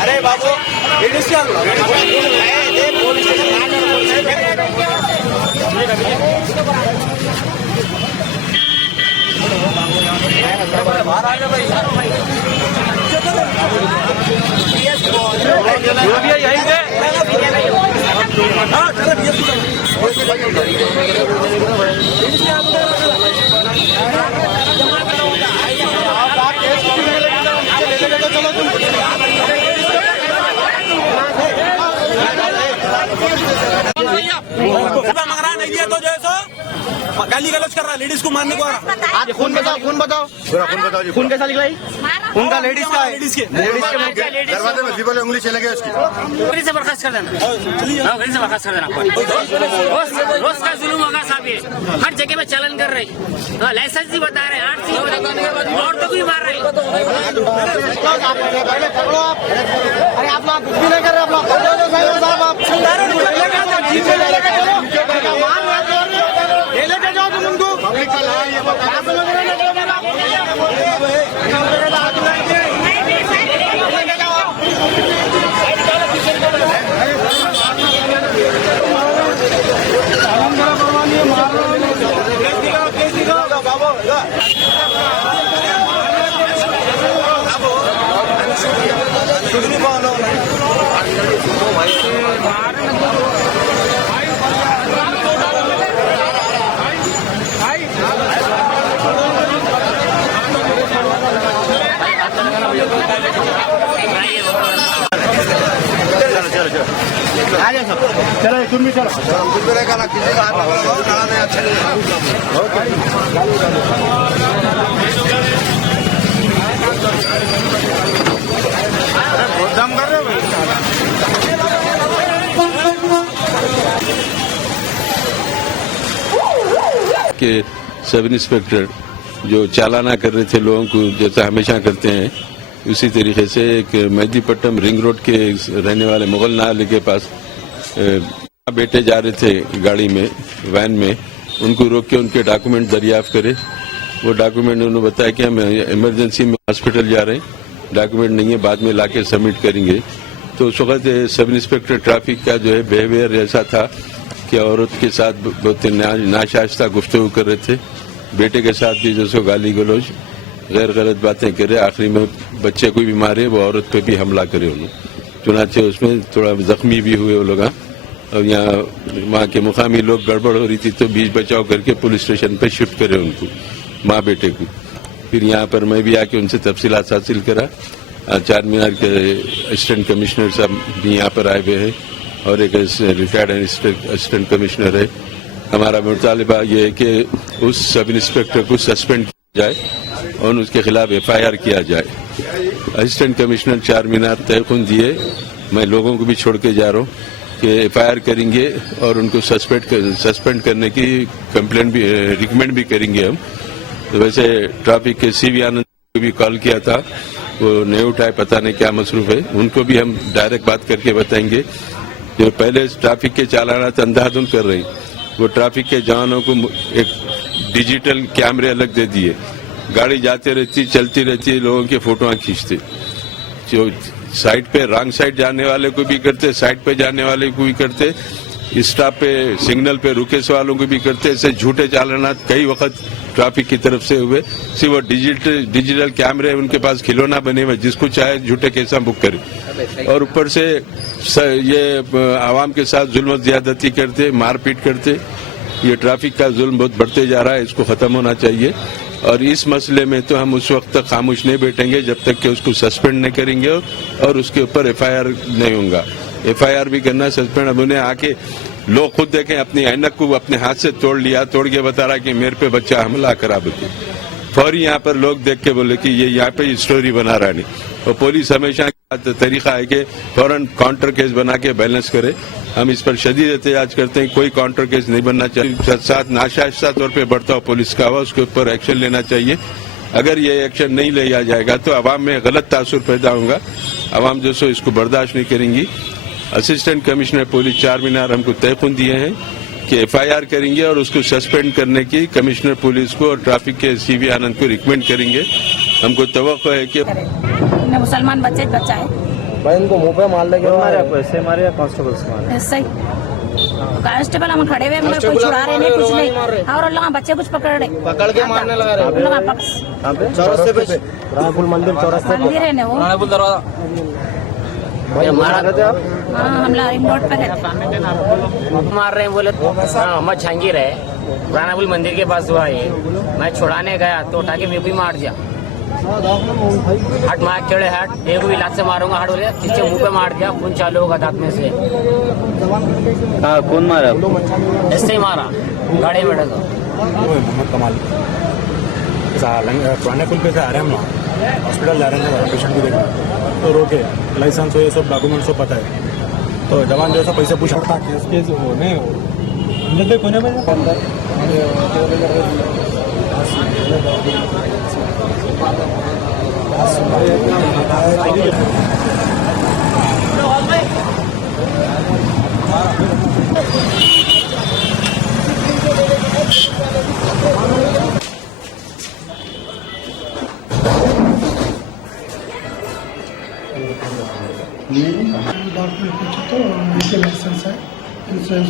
अरे बाबू लेडीज क्या नहीं दिया तो जैसा गाली गलौज कर रहा है, लेडीज को मारने को आ रहा। आज खून बताओ, खून बताओ, खून बताओ जी। खून कैसा निकला? खून का लेडीज का, लेडीज के दरवाजे में जीवन उंगली चले गए उसकी। नौकरी से बर्खास्त कर देना, नौकरी से बर्खास्त कर देना। रोज का जुलूम होगा साहब, ये हर जगह पे चलन कर रही, लाइसेंस भी बता रहे, आरसी औरतों को भी मार रही। अरे आप लोग कुछ भी नहीं कर रहे, आप लोग लेके जाओ तुम उनको। पब्लिक का लड़ा ये चलो तुम भी चलो, का ना किसी का हाथ लगाओ, नाला में अच्छा नहीं दम कर रहे हो के सब इंस्पेक्टर जो चालाना कर रहे थे लोगों को, जैसा हमेशा करते हैं, उसी तरीके से एक मेहदीपट्टनम रिंग रोड के रहने वाले मुगल नाले के पास बेटे जा रहे थे गाड़ी में, वैन में, उनको रोक के उनके डॉक्यूमेंट दरियाफ्त करे। वो डॉक्यूमेंट उन्होंने बताया कि हम इमरजेंसी में हॉस्पिटल जा रहे हैं, डॉक्यूमेंट नहीं है, बाद में लाके सबमिट करेंगे। तो उस वक्त सब इंस्पेक्टर ट्रैफिक का जो है बिहेवियर ऐसा था कि औरत के साथ बहुत नाशाइस्ता गुफ्तगू कर रहे थे, बेटे के साथ भी जैसे गाली गलौज, गैर गलत बातें करे, आखिरी में बच्चे को भी मारे, वो औरत पे भी हमला करे उन्होंने। चुनाचे उसमें थोड़ा जख्मी भी हुए वो लोग। और यहाँ वहाँ के मुकामी लोग गड़बड़ हो रही थी तो बीच बचाव करके पुलिस स्टेशन पे शिफ्ट करे उनको, माँ बेटे को। फिर यहाँ पर मैं भी आके उनसे तफसीलात हासिल करा। चार मीनार के असिस्टेंट कमिश्नर साहब भी यहाँ पर आए हुए हैं और एक रिटायर्ड असिस्टेंट कमिश्नर है। हमारा मुतालिबा ये है कि उस सब इंस्पेक्टर को सस्पेंड किया जाए और उसके खिलाफ FIR किया जाए। असिस्टेंट कमिश्नर चार मीनार तयखुन दिए, मैं लोगों को भी छोड़ के जा रहा हूँ कि FIR करेंगे और उनको सस्पेंड करने की कंप्लेंट भी रिकमेंड भी करेंगे हम। तो वैसे ट्रैफिक के CV आनंद को भी कॉल किया था, वो नहीं उठाए, पता नहीं क्या मसरूफ है, उनको भी हम डायरेक्ट बात करके बताएंगे। जो पहले ट्रैफिक के चालानात अंधाधुंध कर रही, वो ट्रैफिक के जवानों को एक डिजिटल कैमरे अलग दे दिए, गाड़ी जाते रहती चलती रहती, लोगों के फोटो खींचते, जो साइड पे रॉन्ग साइड जाने वाले को भी करते, साइड पे जाने वाले को भी करते, स्टॉप पे सिग्नल पे रुके वालों को भी करते। ऐसे झूठे चालानात कई वक्त ट्रैफिक की तरफ से हुए। सिर्फ वो डिजिटल कैमरे उनके पास खिलौना बने हुए, जिसको चाहे झूठे केसा बुक करे। और ऊपर से ये आवाम के साथ जुल्म ज्यादती करते, मारपीट करते। ये ट्रैफिक का जुल्म बहुत बढ़ते जा रहा है, इसको खत्म होना चाहिए। और इस मसले में तो हम उस वक्त तक खामोश नहीं बैठेंगे जब तक कि उसको सस्पेंड नहीं करेंगे और उसके ऊपर FIR नहीं होगा। FIR भी करना, सस्पेंड। अब उन्हें आके लोग खुद देखें, अपनी ऐनक को अपने हाथ से तोड़ लिया, तोड़ के बता रहा कि मेरे पे बच्चा हमला करा बच्चे, फौरी यहाँ पर लोग देख के बोले कि ये यहाँ पे स्टोरी बना रहा नहीं। और पुलिस हमेशा तरीका है कि फौरन काउंटर केस बना के बैलेंस करे। हम इस पर शदीद एहतजाज करते हैं, कोई काउंटर केस नहीं बनना चाहिए। साथ नाशाइस्ता तौर पे बढ़ता पुलिस का हुआ, उसके ऊपर एक्शन लेना चाहिए। अगर ये एक्शन नहीं लिया जाएगा तो अवाम में गलत तासुर पैदा होगा, अवाम जो सो इसको बर्दाश्त नहीं करेंगी। असिस्टेंट कमिश्नर पुलिस चार मीनार हमको तयखुन दिए हैं कि FIR करेंगे और उसको सस्पेंड करने की कमिश्नर पुलिस को और ट्रैफिक के CV आनंद को रिकमेंड करेंगे। हमको तवक्को है कि मुसलमान बच्चे बच्चा है भाई इनको मुंह पे मार लगे मारे, आपको ऐसे मारे या कांस्टेबल से मारे? ऐसा ही कांस्टेबल हम खड़े हुए मगर कोई छुड़ा रहे नहीं, कुछ नहीं। और लोग बच्चे कुछ पकड़ रहे, पकड़ के मारने लगा रहे। लोग कहाँ पे? चौरास्ते पे, राणपुर मंदिर चौरास्ते मंदिर है ना वो। राणपुर दरवाजा मारा गए थे आप? हाँ, हम लोग रिंग रोड पे गए थे। मार रहे हैं बोले मोहम्मद जहांगीर है, रानापुल मंदिर के पास हुआ ये। मैं छुड़ाने गया तो उठा के मेरे को भी मार दिया। हट मार चढ़े हट, एक भी लात से मारूंगा, हट बोले किसके मुंह पे मार दिया, खून चालू होगा दांत में से। हाँ, कौन मारा आपको? ऐसे ही मारा, गाड़ी में बैठा था। मोहम्मद कमाल पुराने पुल पे से आ रहे हैं हम लोग, हॉस्पिटल जा रहे हैं पेशेंट को देखने, तो रोके लाइसेंस हो ये सब डॉक्यूमेंट्स सब पता है, तो जवान जो है पैसे पूछा था केस नहीं हो कोने में डॉक्टर पूछे तो लाइसेंस है, इंश्योरेंस